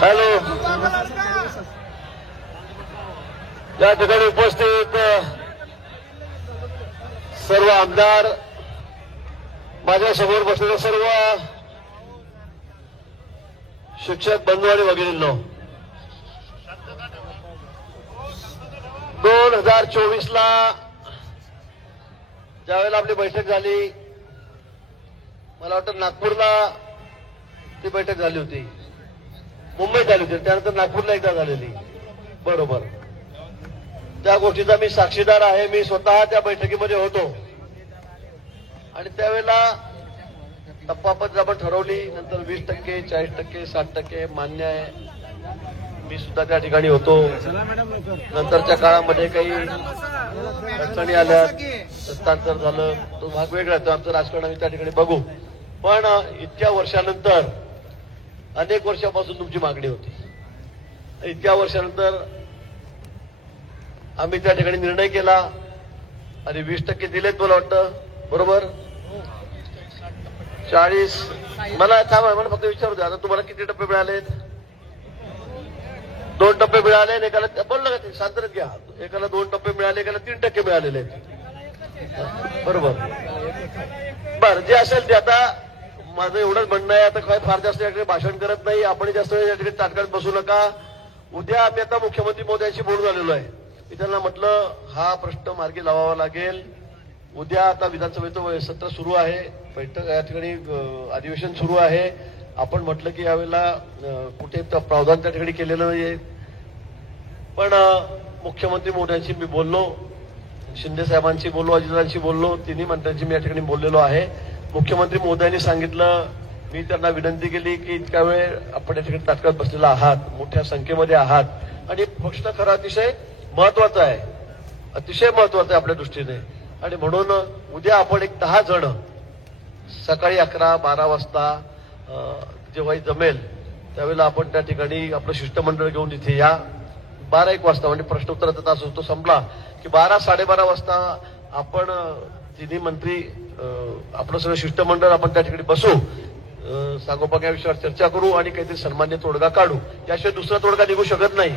Hello, या ठिकाणी उपस्थित सर्व आमदार, माझ्या समोर बसलेले सर्व शिक्षक बंधू आणि भगिनींनो, 2024 ला ज्यावेळेला आपली बैठक झाली, मला वाटतं नागपूरला ती बैठक झाली होती, मुंबईत झाली होती, त्यानंतर नागपूरला एकदा झालेली. बरोबर, त्या गोष्टीचा मी साक्षीदार आहे. मी स्वतः त्या बैठकीमध्ये होतो आणि त्यावेळेला टप्पापद्धत आपण ठरवली. नंतर 20%, 40%, 60% मान्य आहे. मी सुद्धा त्या ठिकाणी होतो. नंतरच्या काळामध्ये काही अडचणी आल्या, हस्तांतर झालं, तो भाग वेगळा. तो आमचं राजकारण आम्ही त्या ठिकाणी बघू. पण इतक्या वर्षानंतर, अनेक वर्षापासून तुमची मागणी होती, इतक्या वर्षानंतर आम्ही त्या ठिकाणी निर्णय केला आणि 20% दिलेत. मला वाटतं बरोबर 40. मला थांबा, मला फक्त विचारू द्या, आता तुम्हाला किती टप्पे मिळालेत? 2 टप्पे मिळाले. एकाला बोललं का, शांततेत घ्या. एकाला 2 टप्पे मिळाले, एकाला 3% मिळालेले आहेत. बरोबर, बरं, जे असेल ते. आता माझं एवढंच म्हणणं आहे, आता काय फार जास्त याकडे भाषण करत नाही आपण, जास्त या ठिकाणी ताटकळत बसू नका. उद्या आम्ही आता मुख्यमंत्री मोदयांशी बोलून आलेलो आहे. मी त्यांना म्हटलं हा प्रश्न मार्गी लावावा लागेल. उद्या आता विधानसभेचं सत्र सुरू आहे, बैठक या ठिकाणी अधिवेशन सुरू आहे. आपण म्हटलं की यावेळेला कुठे प्रावधान त्या ठिकाणी केलेलं नाहीये. पण मुख्यमंत्री मोदयांशी मी बोललो, शिंदे साहेबांशी बोललो, अजितदादांशी बोललो, तिन्ही मंत्र्यांशी मी या ठिकाणी बोललेलो आहे. मुख्यमंत्री मोदयांनी सांगितलं, मी त्यांना विनंती केली की इतक्या वेळ आपण या ठिकाणी ताटकळत बसलेला आहात, मोठ्या संख्येमध्ये आहात आणि पक्ष खरं अतिशय महत्वाचा आहे, अतिशय महत्वाचा आहे आपल्या दृष्टीने. आणि म्हणून उद्या आपण एक 10 जण सकाळी 11-12 वाजता जेव्हाही जमेल त्यावेळेला आपण त्या ठिकाणी आपलं शिष्टमंडळ घेऊन इथे या. 12-1 वाजता म्हणजे प्रश्नोत्तराचा तास होतो संपला की 12-12:30 वाजता आपण तिन्ही मंत्री आपलं सगळं शिष्टमंडळ आपण त्या ठिकाणी बसू, सांगोपांग या विषयावर चर्चा करू आणि काहीतरी सन्मान्य तोडगा काढू. याशिवाय दुसरा तोडगा निघू शकत नाही.